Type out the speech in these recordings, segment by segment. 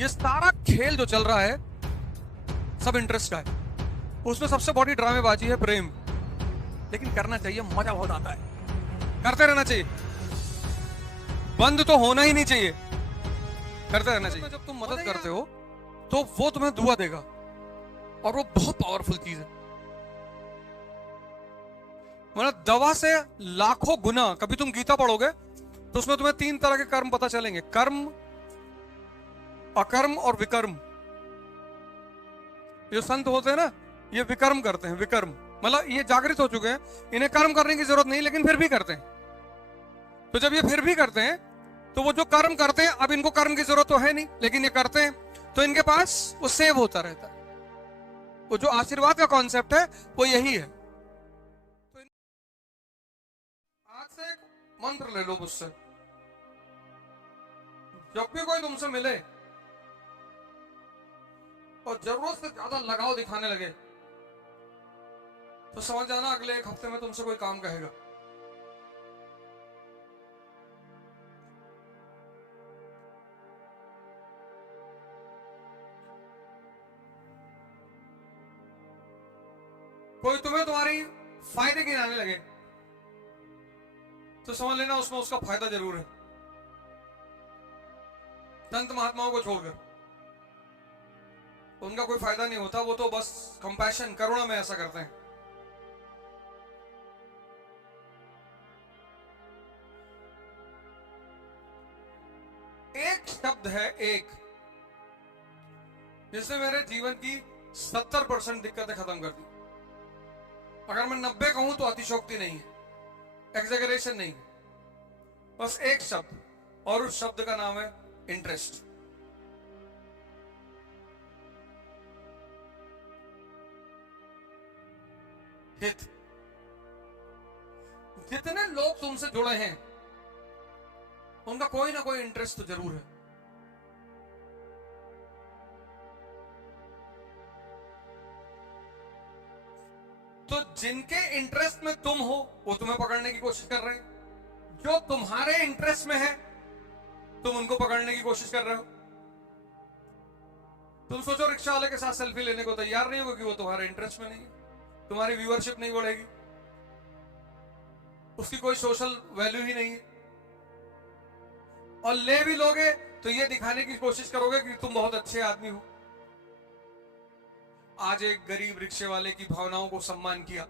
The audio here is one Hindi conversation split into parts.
ये सारा खेल जो चल रहा है सब इंटरेस्ट का है। उसमें सबसे बड़ी ड्रामेबाजी है प्रेम, लेकिन करना चाहिए, मजा बहुत आता है, करते रहना चाहिए, बंद तो होना ही नहीं चाहिए, करते रहना चाहिए। जब तुम मदद करते हो तो वो तुम्हें दुआ देगा और वो बहुत पावरफुल चीज है। मतलब दवा से लाखों गुना। कभी तुम गीता पढ़ोगे तो उसमें तुम्हें 3 तरह के कर्म पता चलेंगे: कर्म, अकर्म और विकर्म। जो संत होते हैं ना, ये विकर्म करते हैं। विकर्म मतलब ये जागृत हो चुके हैं, इन्हें कर्म करने की जरूरत नहीं, लेकिन फिर भी करते हैं। तो जब ये फिर भी करते हैं तो वो जो कर्म करते हैं, अब इनको कर्म की जरूरत तो है नहीं, लेकिन ये करते हैं, तो इनके पास वो सेव होता रहता है। वो जो आशीर्वाद का कॉन्सेप्ट है वो यही है। तो आज से एक मंत्र ले लो मुझसे, जब भी कोई तुमसे मिले और जरूरत से ज्यादा लगाव दिखाने लगे तो समझ जाना अगले 1 हफ्ते में तुमसे कोई काम कहेगा। कोई तुम्हें तुम्हारी फायदे गिनाने लगे तो समझ लेना उसमें उसका फायदा जरूर है। संत महात्माओं को छोड़कर उनका कोई फायदा नहीं होता, वो तो बस कंपैशन, करुणा में ऐसा करते हैं। एक शब्द है, एक, जिसने मेरे जीवन की 70% दिक्कतें खत्म कर दी। अगर मैं 90 कहूं तो अतिशोक्ति नहीं है, एक्सैगरेशन नहीं है, बस एक शब्द, और उस शब्द का नाम है इंटरेस्ट। हित। जितने लोग तुमसे जुड़े हैं उनका कोई ना कोई इंटरेस्ट तो जरूर है। तो जिनके इंटरेस्ट में तुम हो वो तुम्हें पकड़ने की कोशिश कर रहे हैं, जो तुम्हारे इंटरेस्ट में है तुम उनको पकड़ने की कोशिश कर रहे हो। तुम सोचो रिक्शा वाले के साथ सेल्फी लेने को तैयार नहीं हो क्योंकि वो तुम्हारे इंटरेस्ट में नहीं है, तुम्हारी व्यूअरशिप नहीं बढ़ेगी, उसकी कोई सोशल वैल्यू ही नहीं है। और ले भी लोगे तो ये दिखाने की कोशिश करोगे कि तुम बहुत अच्छे आदमी हो। आज एक गरीब रिक्शे वाले की भावनाओं को सम्मान किया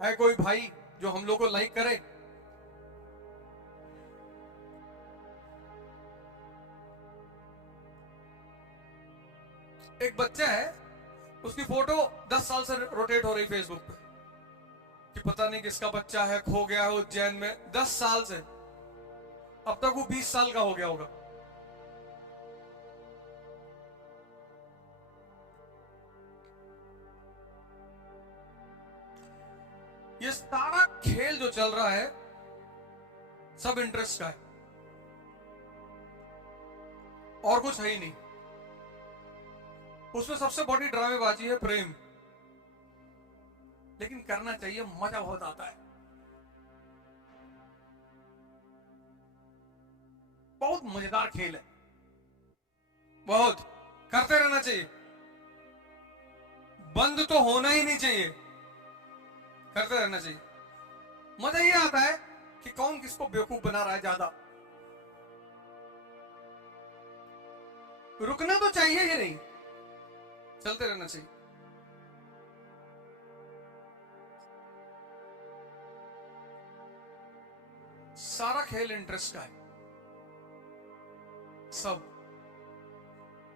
है कोई भाई जो हम लोग को लाइक करे? एक बच्चा है, उसकी फोटो 10 साल से रोटेट हो रही फेसबुक पे कि पता नहीं किसका बच्चा है, खो गया है उज्जैन में। 10 साल से, अब तक वो 20 साल का हो गया होगा। ये सारा खेल जो चल रहा है सब इंटरेस्ट का है, और कुछ है ही नहीं। उसमें सबसे बड़ी ड्रामेबाजी है प्रेम, लेकिन करना चाहिए, मजा बहुत आता है, बहुत मजेदार खेल है, बहुत, करते रहना चाहिए, बंद तो होना ही नहीं चाहिए, करते रहना चाहिए। मजा ये आता है कि कौन किसको बेवकूफ बना रहा है ज्यादा। रुकना तो चाहिए ही नहीं, चलते रहना चाहिए। सारा खेल इंटरेस्ट का है, सब।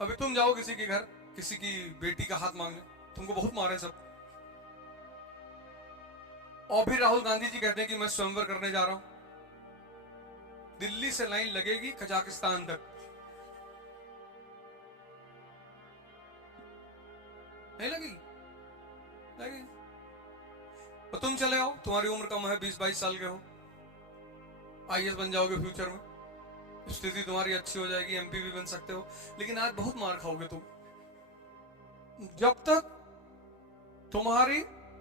अभी तुम जाओ किसी के घर, किसी की बेटी का हाथ मांगने, तुमको बहुत मारे सब, और भी राहुल गांधी जी कहते हैं कि मैं स्वयंवर करने जा रहा हूं। दिल्ली से लाइन लगेगी कजाकिस्तान तक, नहीं लगी? लगी। तो तुम चले आओ, तुम्हारी उम्र कम है, 20-22 साल के हो, आईएएस बन जाओगे फ्यूचर में, स्थिति तुम्हारी अच्छी हो जाएगी, एमपी भी बन सकते हो, लेकिन आज बहुत मार खाओगे तुम। जब तक तुम्हारी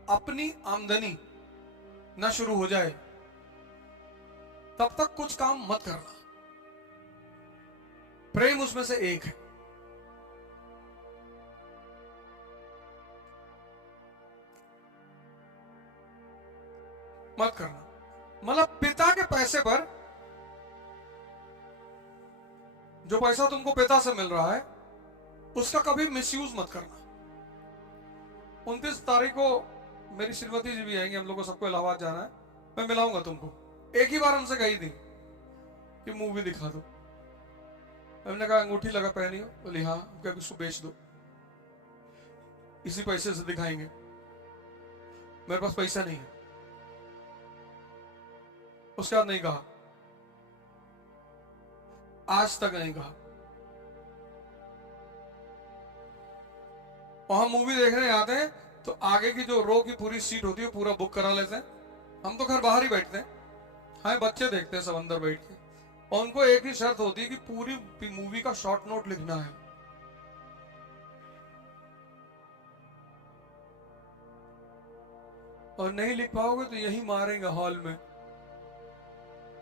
अपनी आमदनी ना शुरू हो जाए तब तक कुछ काम मत करना। प्रेम उसमें से एक है। मत करना। मतलब पिता के पैसे पर, जो पैसा तुमको पिता से मिल रहा है, उसका कभी मिसयूज मत करना। 29 तारीख को मेरी श्रीमती जी भी आएंगे, हम लोग को सबको इलाहाबाद जाना है। मैं मिलाऊंगा तुमको। एक ही बार हमसे कही थी कि मूवी दिखा दो। हमने कहा अंगूठी लगा पहनी हो, बोली हाँ। क्या उसको बेच दो, इसी पैसे से दिखाएंगे। मेरे पास पैसा नहीं है। उसके बाद नहीं कहा, आज तक नहीं कहा। वहां मूवी देखने आते हैं तो आगे की जो रो की पूरी सीट होती है पूरा बुक करा लेते हैं। हम तो घर बाहर ही बैठते हैं, हाँ बच्चे देखते हैं सब अंदर बैठ के। और उनको एक ही शर्त होती है कि पूरी मूवी का शॉर्ट नोट लिखना है। और नहीं लिख पाओगे तो यही मारेंगे हॉल में,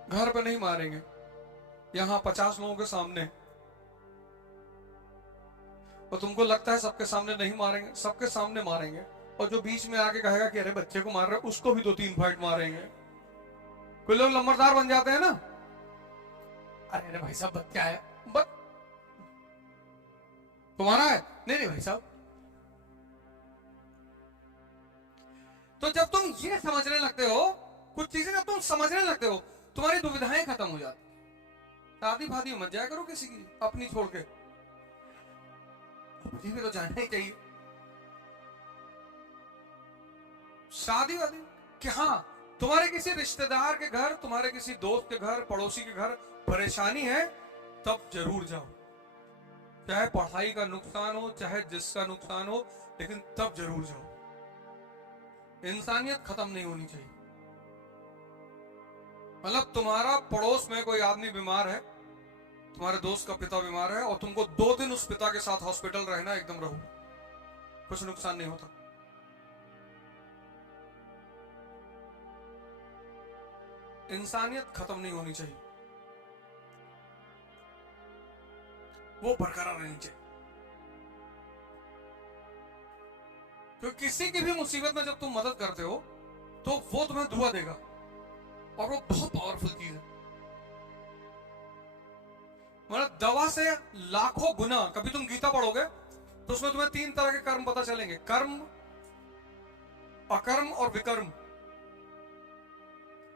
घर पे नहीं मारेंगे, यहां 50 लोगों के सामने। और तुमको लगता है सबके सामने नहीं मारेंगे, सबके सामने मारेंगे। और जो बीच में आके कहेगा कि अरे बच्चे को मार रहे, उसको भी 2-3 फाइट मारेंगे। कोई लोग नंबरदार बन जाते हैं ना, अरे भाई साहब क्या है, बस तुम्हारा है, नहीं नहीं भाई साहब। तो जब तुम ये समझने लगते हो, कुछ चीजें जब तुम समझने लगते हो, तुम्हारी दुविधाएं खत्म हो जाती। शादी फादी मत जाया करो किसी की अपनी छोड़ के, अपनी भी तो जाना ही चाहिए। शादी वादी कि हाँ, तुम्हारे किसी रिश्तेदार के घर, तुम्हारे किसी दोस्त के घर, पड़ोसी के घर परेशानी है, तब जरूर जाओ। चाहे पढ़ाई का नुकसान हो, चाहे जिसका नुकसान हो, लेकिन तब जरूर जाओ। इंसानियत खत्म नहीं होनी चाहिए। मतलब तुम्हारा पड़ोस में कोई आदमी बीमार है, तुम्हारे दोस्त का पिता बीमार है, और तुमको 2 दिन उस पिता के साथ हॉस्पिटल रहना, एकदम रहो, कुछ नुकसान नहीं होता। इंसानियत खत्म नहीं होनी चाहिए, वो बरकरार रहनी चाहिए। क्योंकि किसी की भी मुसीबत में जब तुम मदद करते हो तो वो तुम्हें दुआ देगा, और वो बहुत पावरफुल चीज है। मतलब दवा से लाखों गुना। कभी तुम गीता पढ़ोगे तो उसमें तुम्हें 3 तरह के कर्म पता चलेंगे, कर्म, अकर्म और विकर्म।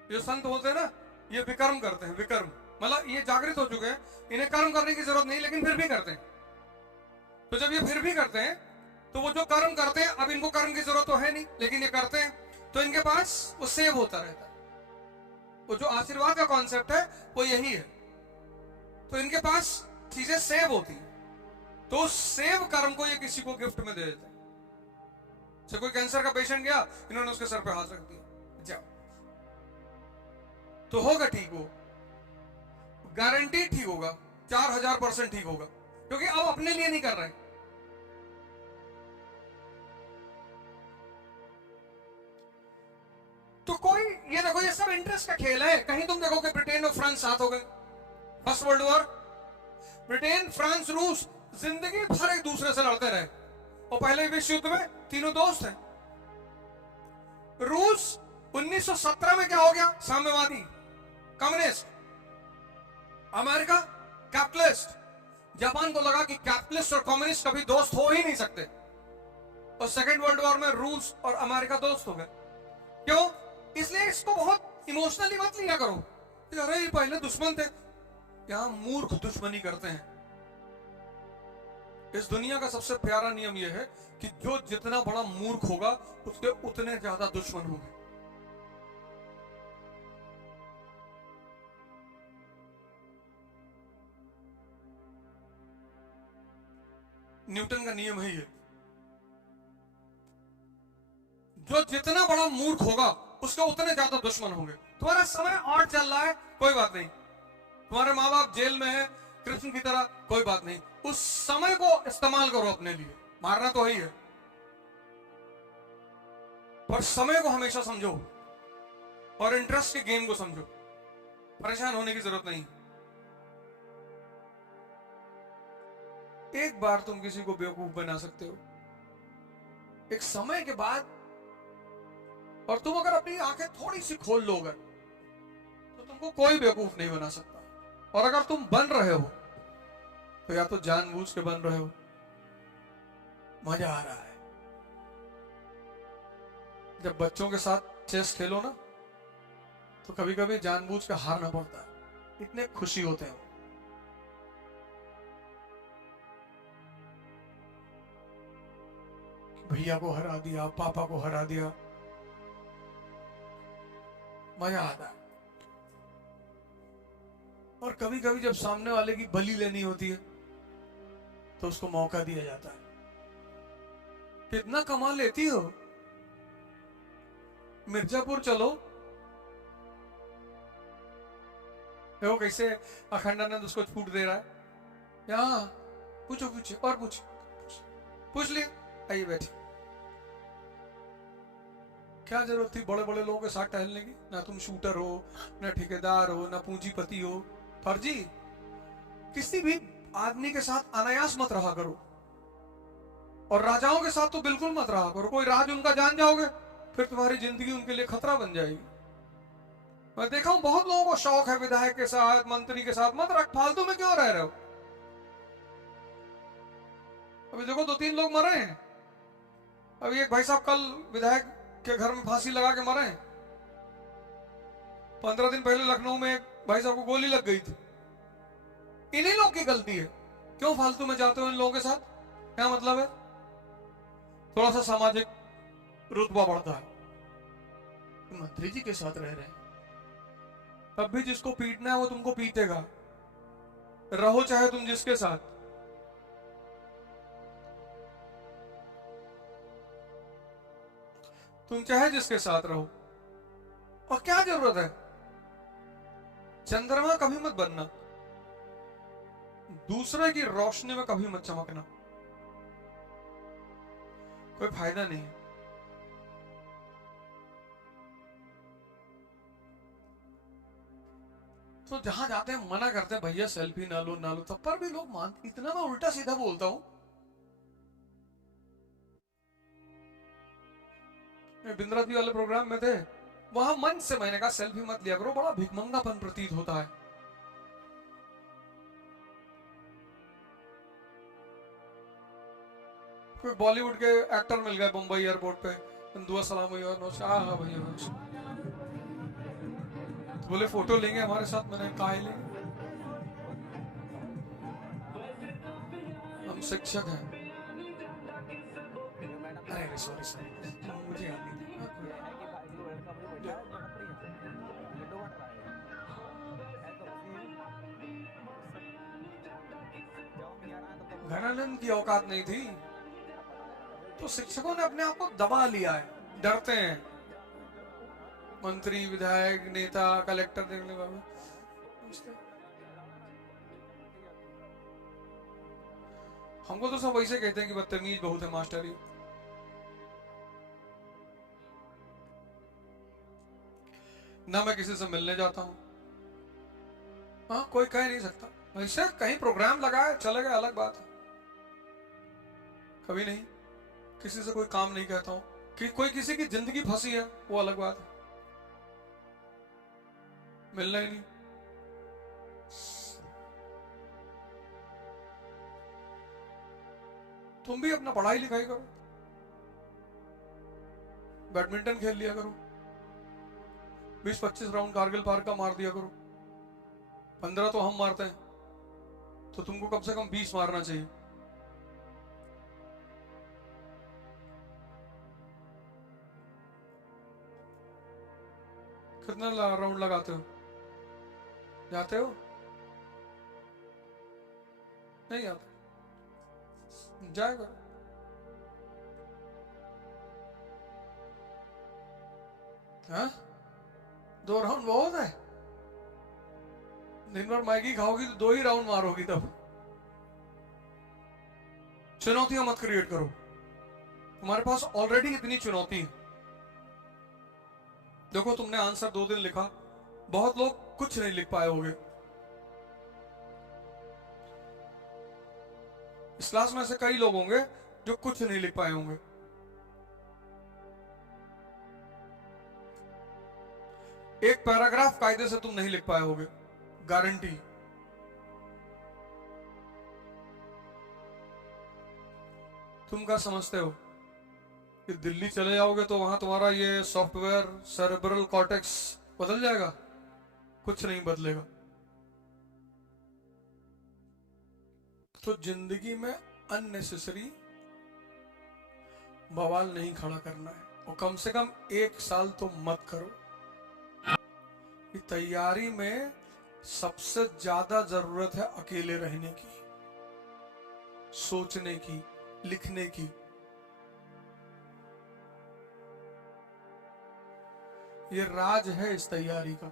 जो संत होते हैं ना, ये विकर्म करते हैं, विकर्म। मतलब ये जागृत हो चुके हैं, इन्हें कर्म करने की जरूरत नहीं, लेकिन फिर भी करते हैं। तो जब ये फिर भी करते हैं, तो वो जो कर्म करते हैं, अब इनको कर्म की जरूरत तो है नहीं, लेकिन ये करते हैं, तो इनके पास वो सेव होता रहता है। वो जो आशीर्वाद का कॉन्सेप्ट है वो यही है। तो इनके पास चीजें सेव होती हैं, तो उस सेव कर्म को ये किसी को गिफ्ट में दे देते हैं। जैसे कोई कैंसर का पेशेंट गया, इन्होंने उसके सर पे हाथ रख दिया, जाओ, तो होगा ठीक, वो गारंटी ठीक होगा, 4000% ठीक होगा, क्योंकि अब अपने लिए नहीं कर रहे। तो कोई, ये देखो, ये सब इंटरेस्ट का खेल है। कहीं तुम देखो कि ब्रिटेन और फ्रांस साथ हो गए, first world war, Britain, France, रूस जिंदगी भर एक दूसरे से लड़ते रहे, और पहले विश्व युद्ध में तीनों दोस्त हैं। रूस 1917 में क्या हो गया, साम्यवादी, कम्युनिस्ट। America capitalist. जापान को लगा कि कैपिटलिस्ट और कम्युनिस्ट कभी दोस्त हो ही नहीं सकते, और सेकेंड वर्ल्ड वॉर में रूस और अमेरिका दोस्त हो गए। क्यों? इसलिए इसको बहुत इमोशनली मत लिया करो, अरे ये पहले दुश्मन थे। क्या मूर्ख दुश्मनी करते हैं। इस दुनिया का सबसे प्यारा नियम यह है कि जो जितना बड़ा मूर्ख होगा, उसके उतने ज्यादा दुश्मन होंगे। न्यूटन का नियम है ये, जो जितना बड़ा मूर्ख होगा उसके उतने ज्यादा दुश्मन होंगे। तुम्हारा समय और चल रहा है, कोई बात नहीं। तुम्हारे माँ बाप जेल में है कृष्ण की तरह, कोई बात नहीं। उस समय को इस्तेमाल करो अपने लिए, मारना तो ही है, पर समय को हमेशा समझो और इंटरेस्ट के गेम को समझो। परेशान होने की जरूरत नहीं। एक बार तुम किसी को बेवकूफ बना सकते हो, एक समय के बाद, और तुम अगर अपनी आंखें थोड़ी सी खोल लो अगर, तो तुमको कोई बेवकूफ नहीं बना सकता। और अगर तुम बन रहे हो तो या तो जानबूझ के बन रहे हो, मजा आ रहा है। जब बच्चों के साथ चेस खेलो ना, तो कभी कभी जानबूझ के हारना पड़ता है, इतने खुशी होते हैं। भैया को हरा दिया, पापा को हरा दिया, मजा आता है। और कभी कभी जब सामने वाले की बलि लेनी होती है तो उसको मौका दिया जाता है। कितना कमा लेती हो, मिर्जापुर चलो, देखो कैसे अखंडानंद उसको छूट दे रहा है। यहाँ पूछो, पूछो और पूछो, पूछ लिया, आइए बैठिए। क्या जरूरत थी बड़े बड़े लोगों के साथ टहलने की? ना तुम शूटर हो, ना ठेकेदार हो, ना पूंजीपति हो। फर्जी किसी भी आदमी के साथ अनायास मत रहा करो, और राजाओं के साथ तो बिल्कुल मत रहा करो। कोई राज उनका जान जाओगे फिर तुम्हारी जिंदगी उनके लिए खतरा बन जाएगी। मैं देखा हूं बहुत लोगों को शौक है विधायक के साथ, मंत्री के साथ, मत रख, फालतू में क्यों रह रहे हो? अभी देखो 2-3 लोग मरे हैं। अभी एक भाई साहब कल विधायक के घर में फांसी लगा के मरे हैं। 15 दिन पहले लखनऊ में एक भाई साहब को गोली लग गई थी। इन्हीं लोग की गलती है। क्यों फालतू में जाते हो इन लोगों के साथ? क्या मतलब है? थोड़ा सा सामाजिक रुतबा बढ़ता है। मंत्री जी के साथ रह रहे हैं, तब भी जिसको पीटना है वो तुमको पीटेगा, रहो चाहे तुम जिसके साथ। तुम चाहे जिसके साथ रहो, और क्या जरूरत है? चंद्रमा कभी मत बनना, दूसरे की रोशनी में कभी मत चमकना, कोई फायदा नहीं। तो जहां जाते हैं मना करते हैं, भैया सेल्फी ना लो ना लो, तब पर भी लोग मानते। इतना मैं उल्टा सीधा बोलता हूं। बिंद्राजी वाले प्रोग्राम में थे, वहां मंच से मैंने कहा सेल्फी मत लिया करो, बड़ा भिखमंगापन प्रतीत होता है। कोई बॉलीवुड के एक्टर मिल गए मुंबई एयरपोर्ट पे, दुआ सलाम हुई और हाँ भैया, तो बोले फोटो लेंगे हमारे साथ। मैंने कहा लेंगे, हम शिक्षक हैं। अरे सॉरी सॉरी, मुझे याद नहीं। घनानंद की औकात नहीं थी, तो शिक्षकों ने अपने आप को दबा लिया है, डरते हैं। मंत्री, विधायक, नेता, कलेक्टर देखने वाले, हमको तो सब वैसे कहते हैं कि बदतमीज बहुत है मास्टर ही। ना मैं किसी से मिलने जाता हूं, हाँ कोई कह नहीं सकता। वैसे कहीं प्रोग्राम लगाए चले गए अलग बात है, कभी नहीं। किसी से कोई काम नहीं कहता हूं कि कोई किसी की जिंदगी फंसी है, वो अलग बात है, मिलना ही नहीं। तुम भी अपना पढ़ाई लिखाई करो, बैडमिंटन खेल लिया करो, 20-25 राउंड कारगिल पार का मार दिया करो। 15 तो हम मारते हैं, तो तुमको कम से कम 20 मारना चाहिए। कितना राउंड लगाते हो? जाते हो? नहीं जाते? जाएगा। हाँ 2 राउंड बहुत है। दिन भर मैगी खाओगी तो 2 ही राउंड मारोगी। तब चुनौतियां मत क्रिएट करो, तुम्हारे पास ऑलरेडी इतनी चुनौती है। देखो तुमने आंसर 2 दिन लिखा, बहुत लोग कुछ नहीं लिख पाए होगे। इस क्लास में ऐसे कई लोग होंगे जो कुछ नहीं लिख पाए होंगे। एक पैराग्राफ कायदे से तुम नहीं लिख पाए होगे, गारंटी। तुम क्या समझते हो कि दिल्ली चले जाओगे तो वहां तुम्हारा ये सॉफ्टवेयर सेरेब्रल कॉर्टेक्स बदल जाएगा? कुछ नहीं बदलेगा। तो जिंदगी में अननेसेसरी बवाल नहीं खड़ा करना है, और कम से कम 1 साल तो मत करो। कि तैयारी में सबसे ज्यादा जरूरत है अकेले रहने की, सोचने की, लिखने की। ये राज है इस तैयारी का।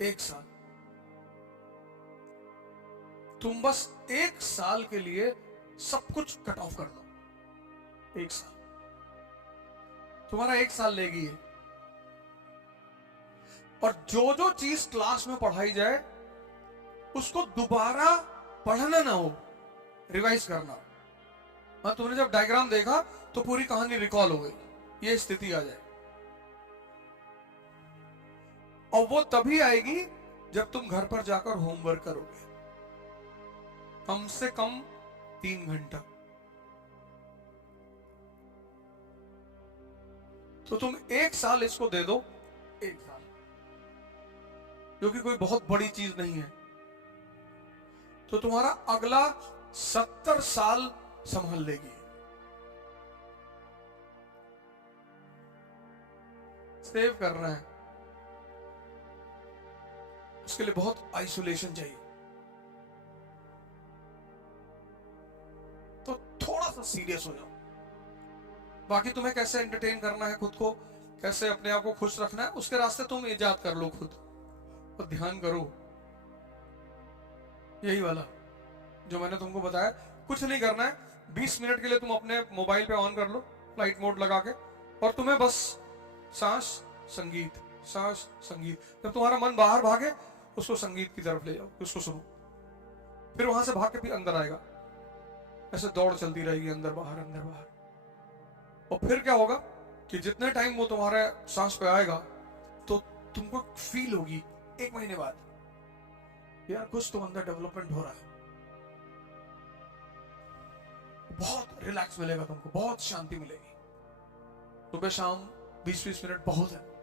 1 साल, तुम बस 1 साल के लिए सब कुछ कट ऑफ कर लो। 1 साल तुम्हारा 1 साल लेगी ये। और जो चीज क्लास में पढ़ाई जाए उसको दोबारा पढ़ना ना हो, रिवाइज करना। हाँ, तुमने जब डायग्राम देखा तो पूरी कहानी रिकॉल हो गई, ये स्थिति आ जाए। और वो तभी आएगी जब तुम घर पर जाकर होमवर्क करोगे, कम से कम 3 घंटा। तो तुम 1 साल इसको दे दो, 1 साल, जो कि कोई बहुत बड़ी चीज नहीं है। तो तुम्हारा अगला 70 साल संभाल लेगी। सेव करना है, उसके लिए बहुत आइसोलेशन चाहिए। तो थोड़ा सा सीरियस हो जाओ। बाकी तुम्हें कैसे एंटरटेन करना है खुद को, कैसे अपने आप को खुश रखना है, उसके रास्ते तुम इजाद कर लो खुद, और ध्यान करो यही वाला जो मैंने तुमको बताया। कुछ नहीं करना है, 20 मिनट के लिए तुम अपने मोबाइल पे ऑन कर लो फ्लाइट मोड लगा के, और तुम्हें बस सांस संगीत, सांस संगीत। जब तुम्हारा मन बाहर भागे उसको संगीत की तरफ ले जाओ, उसको सुनो। फिर वहां से भाग के फिर अंदर आएगा, ऐसे दौड़ चलती रहेगी अंदर बाहर अंदर बाहर। और फिर क्या होगा कि जितने टाइम वो तुम्हारे सांस पे आएगा तो तुमको फील होगी 1 महीने बाद, यार कुछ तो अंदर डेवलपमेंट हो रहा है। बहुत रिलैक्स मिलेगा तुमको, बहुत शांति मिलेगी। सुबह शाम 20-20 मिनट बहुत है।